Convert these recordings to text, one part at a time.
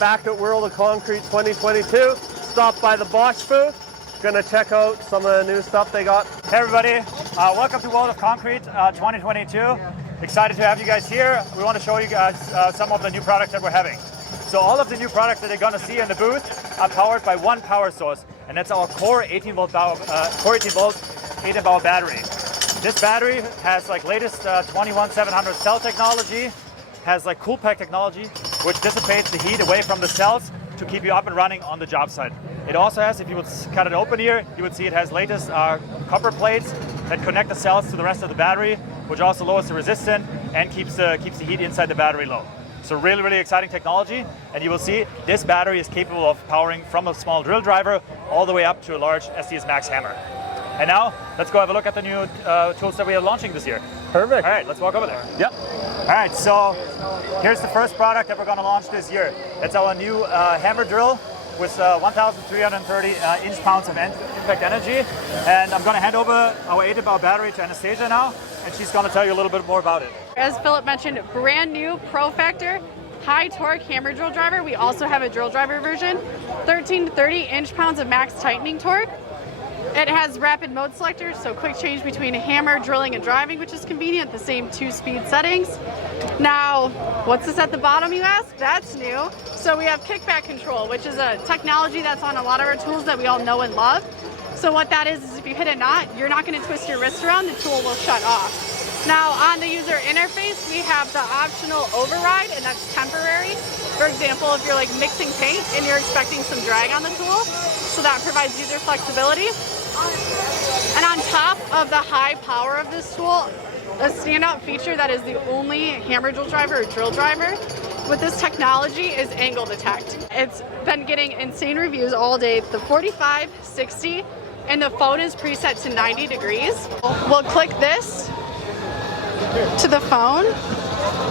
back at World of Concrete 2022. Stopped by the Bosch booth. Gonna check out some of the new stuff they got. Hey everybody, welcome to World of Concrete 2022. Excited to have you guys here. We want to show you guys some of the new products that we're having. So all of the new products that you're gonna see in the booth are powered by one power source, and that's our core 18 volt 8 volt battery. This battery has like latest 21700 cell technology, has like cool pack technology, which dissipates the heat away from the cells to keep you up and running on the job site. It also has, if you would cut it open here, you would see it has latest copper plates that connect the cells to the rest of the battery, which also lowers the resistance and keeps the heat inside the battery low. So really, really exciting technology, and you will see this battery is capable of powering from a small drill driver all the way up to a large SDS Max hammer. And now, let's go have a look at the new tools that we are launching this year. Perfect. All right, let's walk over there. Yep. All right, so here's the first product that we're going to launch this year. It's our new hammer drill with 1,330 inch-pounds of impact energy. And I'm going to hand over our 8 volt battery to Anastasia now, and she's going to tell you a little bit more about it. As Philip mentioned, brand new Pro Factor high torque hammer drill driver. We also have a drill driver version, 13 to 30 inch-pounds of max tightening torque. It has rapid mode selector, so quick change between hammer, drilling, and driving, which is convenient, the same 2-speed settings. Now, what's this at the bottom, you ask? That's new. So we have kickback control, which is a technology that's on a lot of our tools that we all know and love. So what that is if you hit a knot, you're not going to twist your wrist around, the tool will shut off. Now, on the user interface, we have the optional override, and that's temporary. For example, if you're like mixing paint and you're expecting some drag on the tool, so that provides user flexibility. And on top of the high power of this tool, a standout feature that is the only hammer drill driver or drill driver with this technology is angle detect. It's been getting insane reviews all day, the 45, 60, and the phone is preset to 90 degrees. We'll click this to the phone,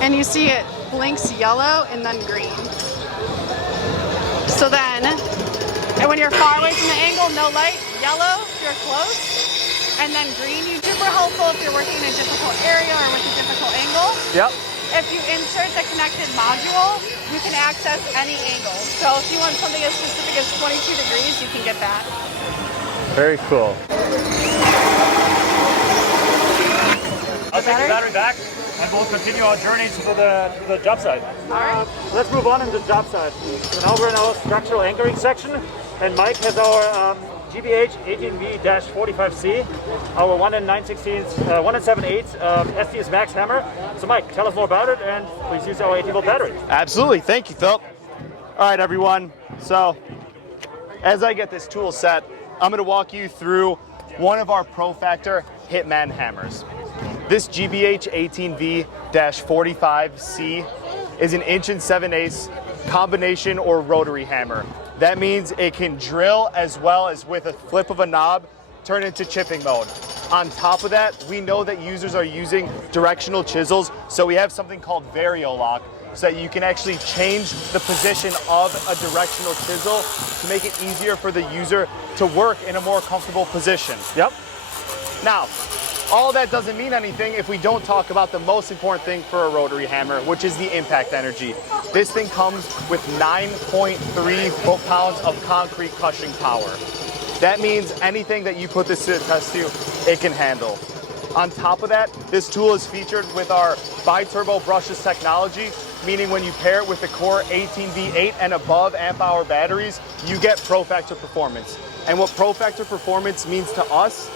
and you see it blinks yellow and then green. So then, and when you're far away from the angle, no light, yellow if you're close, and then green. Super helpful if you're working in a difficult area or with a difficult angle. Yep. If you insert the connected module, you can access any angle. So if you want something as specific as 22 degrees, you can get that. Very cool. I'll take the battery back, and we'll continue our journey to the job site. All right. Let's move on into the job site. So now we're in our structural anchoring section, and Mike has our GBH 18V-45C, our 1 7/8 SDS Max hammer. So Mike, tell us more about it, and please use our 18 volt battery. Absolutely, thank you, Phil. All right, everyone. So as I get this tool set, I'm going to walk you through one of our Pro Factor Hitman hammers. This GBH 18V-45C is an 1 7/8 combination or rotary hammer. That means it can drill as well as with a flip of a knob, turn into chipping mode. On top of that, we know that users are using directional chisels, so we have something called Vario Lock, so that you can actually change the position of a directional chisel to make it easier for the user to work in a more comfortable position. Yep. Now, all that doesn't mean anything if we don't talk about the most important thing for a rotary hammer, which is the impact energy. This thing comes with 9.3 foot-pounds of concrete crushing power. That means anything that you put this to the test to, it can handle. On top of that, this tool is featured with our bi-turbo brushless technology, meaning when you pair it with the core 18V8 and above amp hour batteries, you get Pro Factor performance. And what Pro Factor performance means to us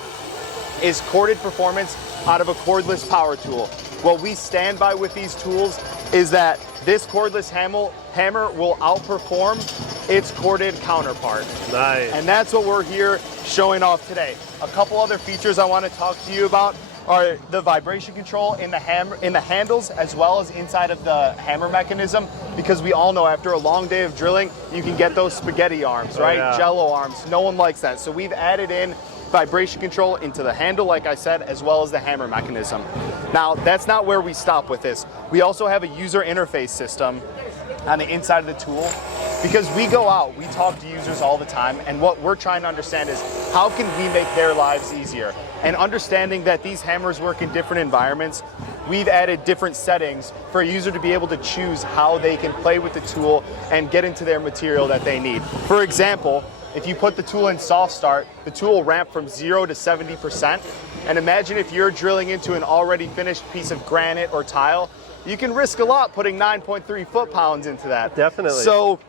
is corded performance out of a cordless power tool. What we stand by with these tools is that this cordless hammer will outperform its corded counterpart. Nice. And that's what we're here showing off today. A couple other features I want to talk to you about are the vibration control in the handles as well as inside of the hammer mechanism, because we all know after a long day of drilling, you can get those spaghetti arms, right? Yeah. Jello arms. No one likes that. So we've added in vibration control into the handle, like I said, as well as the hammer mechanism. Now, that's not where we stop with this. We also have a user interface system on the inside of the tool, because we go out, we talk to users all the time, and what we're trying to understand is how can we make their lives easier? And understanding that these hammers work in different environments, we've added different settings for a user to be able to choose how they can play with the tool and get into their material that they need. For example, if you put the tool in soft start, the tool will ramp from 0 to 70%. And imagine if you're drilling into an already finished piece of granite or tile, you can risk a lot putting 9.3 foot-pounds into that. Definitely. So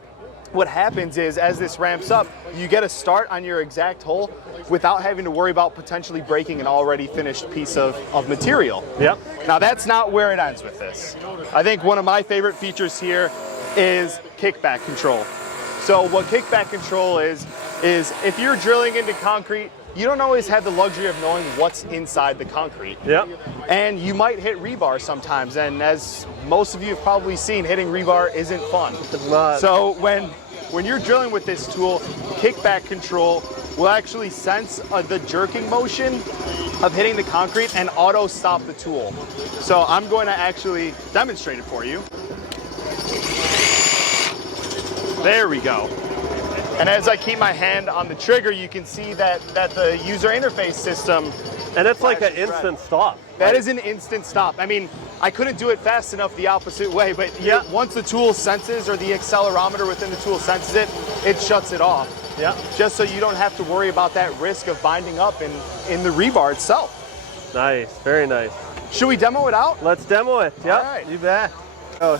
what happens is, as this ramps up, you get a start on your exact hole without having to worry about potentially breaking an already finished piece of material. Yep. Now that's not where it ends with this. I think one of my favorite features here is kickback control. So what kickback control is if you're drilling into concrete, you don't always have the luxury of knowing what's inside the concrete. Yep. And you might hit rebar sometimes, and as most of you have probably seen, hitting rebar isn't fun. It's not. So when you're drilling with this tool, kickback control will actually sense the jerking motion of hitting the concrete and auto stop the tool. So I'm going to actually demonstrate it for you. There we go. And as I keep my hand on the trigger, you can see that the user interface system, And it's like an instant stop. that is an instant stop. I mean, I couldn't do it fast enough the opposite way, but Yeah. once the tool senses, or the accelerometer within the tool senses it, it shuts it off. Yeah. Just so you don't have to worry about that risk of binding up in the rebar itself. Nice, very nice. Should we demo it out? Let's demo it. Yep, All right. you bet. Oh.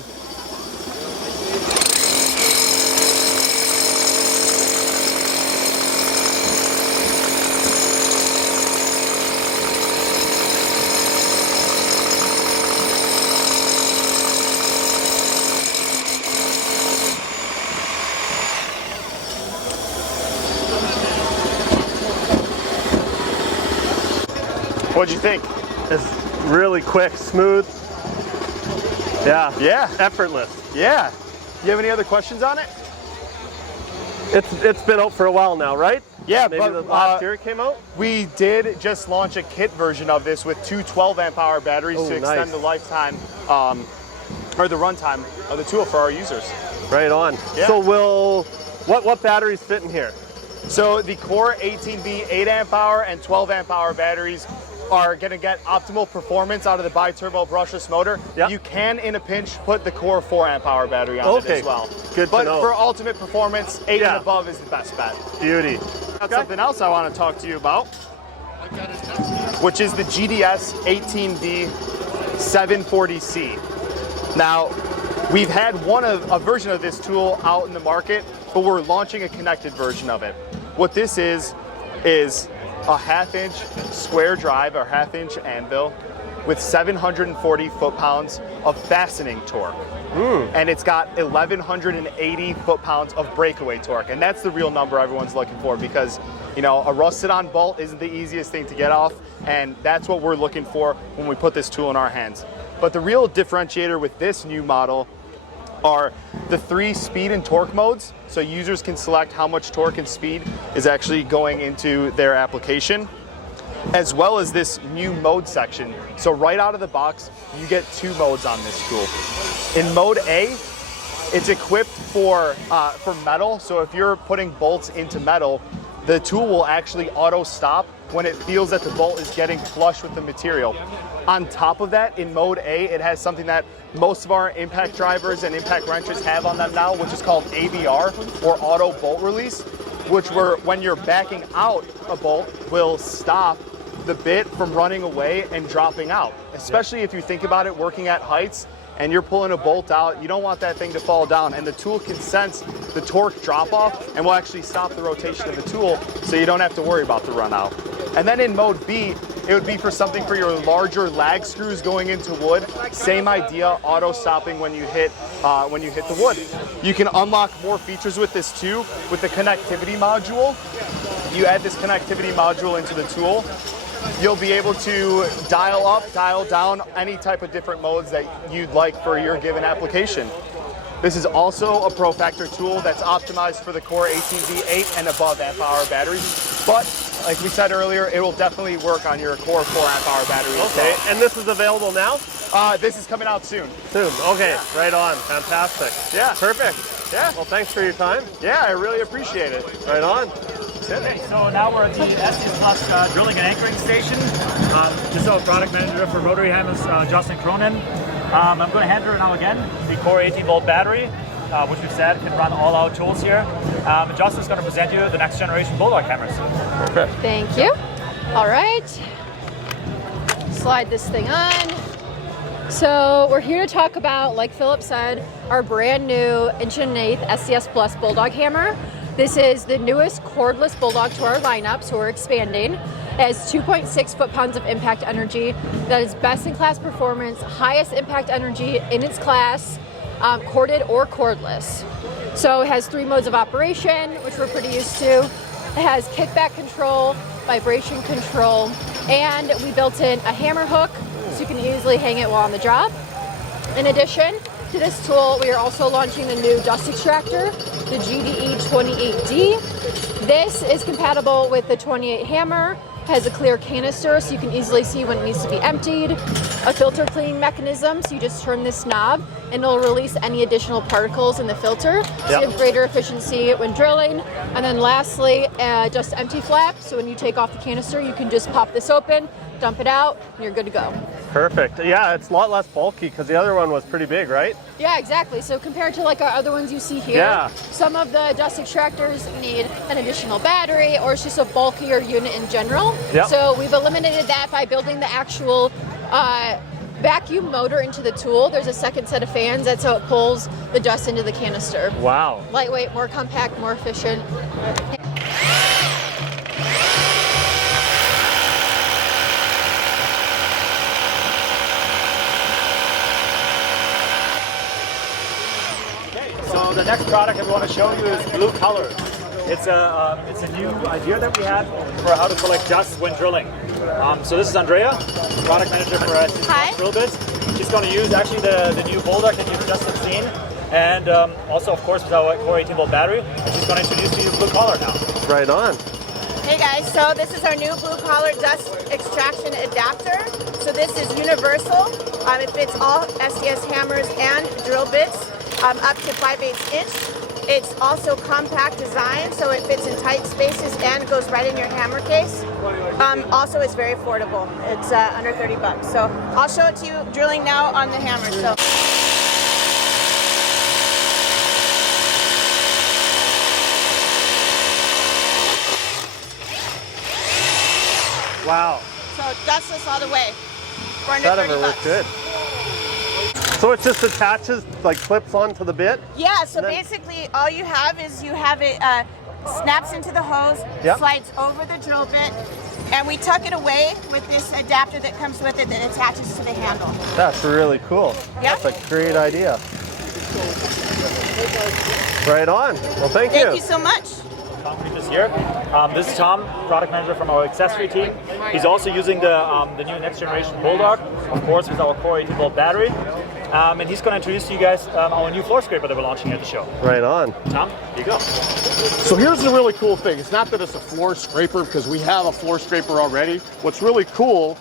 What'd you think? It's really quick, smooth. Yeah. Yeah. Effortless. Yeah. You have any other questions on it? It's been out for a while now, right? Yeah, Maybe but the last year it came out? we did just launch a kit version of this with two 12 amp hour batteries Oh, to extend nice. the lifetime, or the runtime of the tool for our users. Right on. Yeah. So what batteries fit in here? So the Core 18B 8 amp hour and 12 amp hour batteries are going to get optimal performance out of the bi-turbo brushless motor. Yep. You can, in a pinch, put the Core 4 amp hour battery on it Okay. as well. Good to but know. for ultimate performance, 8 Yeah. and above is the best bet. Beauty. Got something else I want to talk to you about, which is the GDS 18B 740C. Now, we've had a version of this tool out in the market, but we're launching a connected version of it. What this is a 1/2 inch square drive or 1/2 inch anvil with 740 foot-pounds of fastening torque. And it's got 1,180 foot-pounds of breakaway torque. And that's the real number everyone's looking for, because, you know, a rusted-on bolt isn't the easiest thing to get off, and that's what we're looking for when we put this tool in our hands. But the real differentiator with this new model are the 3 speed and torque modes, so users can select how much torque and speed is actually going into their application, as well as this new mode section. So right out of the box, you get 2 modes on this tool. In mode A, it's equipped for metal, so if you're putting bolts into metal, the tool will actually auto stop when it feels that the bolt is getting flush with the material. On top of that, in mode A, it has something that most of our impact drivers and impact wrenches have on them now, which is called ABR, or auto bolt release, which when you're backing out a bolt, will stop the bit from running away and dropping out. Especially if you think about it, working at heights and you're pulling a bolt out, you don't want that thing to fall down, and the tool can sense the torque drop off and will actually stop the rotation of the tool, so you don't have to worry about the run out. And then in mode B, it would be for something for your larger lag screws going into wood. Same idea, auto stopping when you hit the wood. You can unlock more features with this too, with the connectivity module. You add this connectivity module into the tool, you'll be able to dial up, dial down any type of different modes that you'd like for your given application. This is also a Pro Factor tool that's optimized for the Core 18B 8 and above amp hour batteries, but like we said earlier, it will definitely work on your Core 4 amp hour battery. Okay, and this is available now? This is coming out soon. Soon, okay, right on, fantastic. Yeah. Perfect. Yeah. Well, thanks for your time. Yeah, I really appreciate it. Right on. it. Okay, so now we're at the SDS Plus drilling and anchoring station. This is our product manager for rotary hammers, Justin Cronin. I'm going to hand her now again the Core 18-volt battery, which we've said can run all our tools here. And Justin's going to present you the next generation Bulldog hammers. Perfect. Thank you. All right. Slide this thing on. So we're here to talk about, like Philip said, our brand new 1/8" SDS Plus Bulldog hammer. This is the newest cordless Bulldog to our lineup, so we're expanding. It has 2.6 foot-pounds of impact energy. That is best-in-class performance, highest impact energy in its class, corded or cordless. So it has 3 modes of operation, which we're pretty used to. It has kickback control, vibration control, and we built in a hammer hook, so you can easily hang it while on the job. In addition to this tool, we are also launching the new dust extractor, the GDE 28D. This is compatible with the 28 hammer, has a clear canister so you can easily see when it needs to be emptied, a filter cleaning mechanism, so you just turn this knob and it'll release any additional particles in the filter, so you have greater efficiency when drilling. And then lastly, just empty flap, so when you take off the canister, you can just pop this open, dump it out, and you're good to go. Perfect. Yeah, it's a lot less bulky because the other one was pretty big, right? Yeah, exactly. So compared to like our other ones you see here, some of the dust extractors need an additional battery or it's just a bulkier unit in general. So we've eliminated that by building the actual vacuum motor into the tool. There's a second set of fans. That's how it pulls the dust into the canister. Wow. Lightweight, more compact, more efficient. So the next product I want to show you is Blue Color. It's a new idea that we had for how to collect dust when drilling. So this is Andrea, product manager for SDS Drill Bits. She's going to use actually the new Bulldog that you've just seen, and also of course with our Core 18-volt battery. And she's going to introduce to you Blue Collar now. Right on. Hey guys, so this is our new Blue Collar dust extraction adapter. So this is universal. It fits all SDS hammers and drill bits. Up to 5/8 inch. It's also compact design, so it fits in tight spaces and goes right in your hammer case. Also, it's very affordable. It's under 30 bucks. So I'll show it to you drilling now on the hammer. So. Wow. So dustless all the way. For under That 30 ever bucks. worked good. So it just attaches, like clips onto the bit? Yeah, so basically all you have is you have it snaps into the hose, slides over the drill bit, and we tuck it away with this adapter that comes with it that attaches to the handle. That's really cool. Yeah. That's a great idea. Right on. Well, thank you. Thank you so much. Concrete is here. This is Tom, product manager from our accessory team. He's also using the new next generation Bulldog, of course, with our Core 18-volt battery. And he's going to introduce to you guys our new floor scraper that we're launching at the show. Right on. Tom, here you go. So here's the really cool thing. It's not that it's a floor scraper because we have a floor scraper already. What's really cool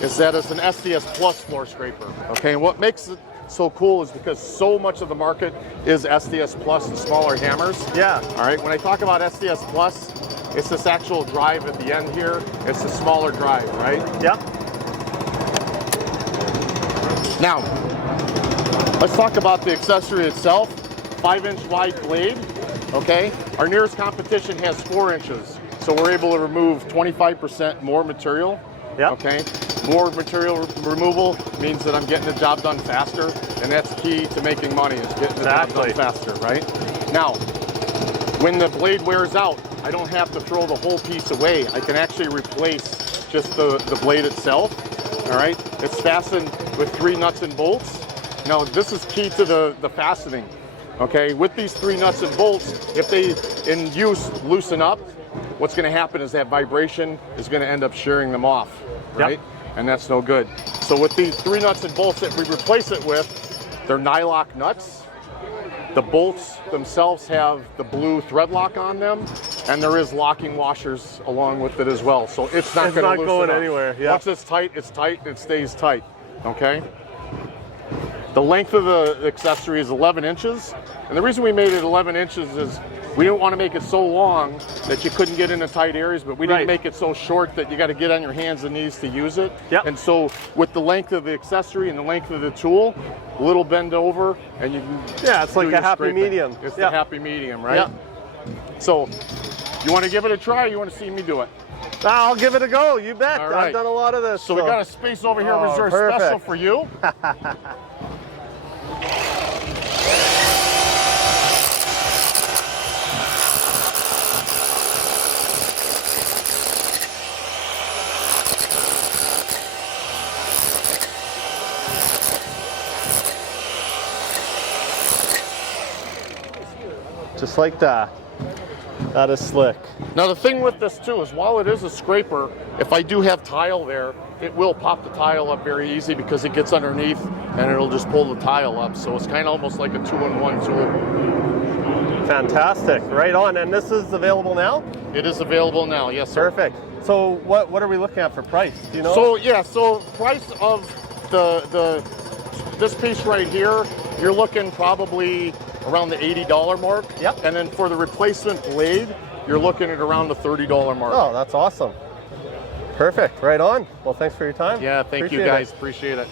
is that it's an SDS Plus floor scraper. Okay, and what makes it so cool is because so much of the market is SDS Plus and smaller hammers. Yeah. All right, when I talk about SDS Plus, it's this actual drive at the end here. It's the smaller drive, right? Yep. Now, let's talk about the accessory itself. 5-inch wide blade, okay? Our nearest competition has 4 inches, so we're able to remove 25% more material, okay? More material removal means that I'm getting the job done faster, and that's key to making money, is getting the job done faster, right? Now, when the blade wears out, I don't have to throw the whole piece away. I can actually replace just the blade itself, all right? It's fastened with 3 nuts and bolts. Now, this is key to the fastening, okay? With these 3 nuts and bolts, if they, in use, loosen up, what's gonna happen is that vibration is gonna end up shearing them off, right? And that's no good. So with these 3 nuts and bolts that we replace it with, they're nylock nuts. The bolts themselves have the blue thread lock on them, and there is locking washers along with it as well. So it's not going anywhere. Once it's tight, it stays tight, okay? The length of the accessory is 11 inches. And the reason we made it 11 inches is we didn't want to make it so long that you couldn't get into tight areas, but we didn't make it so short that you got to get on your hands and knees to use it. Yep. And so with the length of the accessory and the length of the tool, a little bend over and you can It's like do a your happy scraping. medium. It's the happy medium, right? So you want to give it a try or you want to see me do it? I'll give it a go, you bet. All right. I've done a lot of this. So we got a space over here reserved perfect. special for you. Just like that. That is slick. Now the thing with this too is while it is a scraper, if I do have tile there, it will pop the tile up very easy because it gets underneath and it'll just pull the tile up. So it's kind of almost like a 2-in-1 tool. Fantastic. Right on. And this is available now? It is available now, yes sir. Perfect. So what are we looking at for price? Do you know? So yeah, so price of this piece right here, you're looking probably around the $80 mark. Yep. And then for the replacement blade, you're looking at around the $30 mark. Oh, that's awesome. Perfect. Right on. Well, thanks for your time. Yeah, thank you Appreciate guys. it. Appreciate it.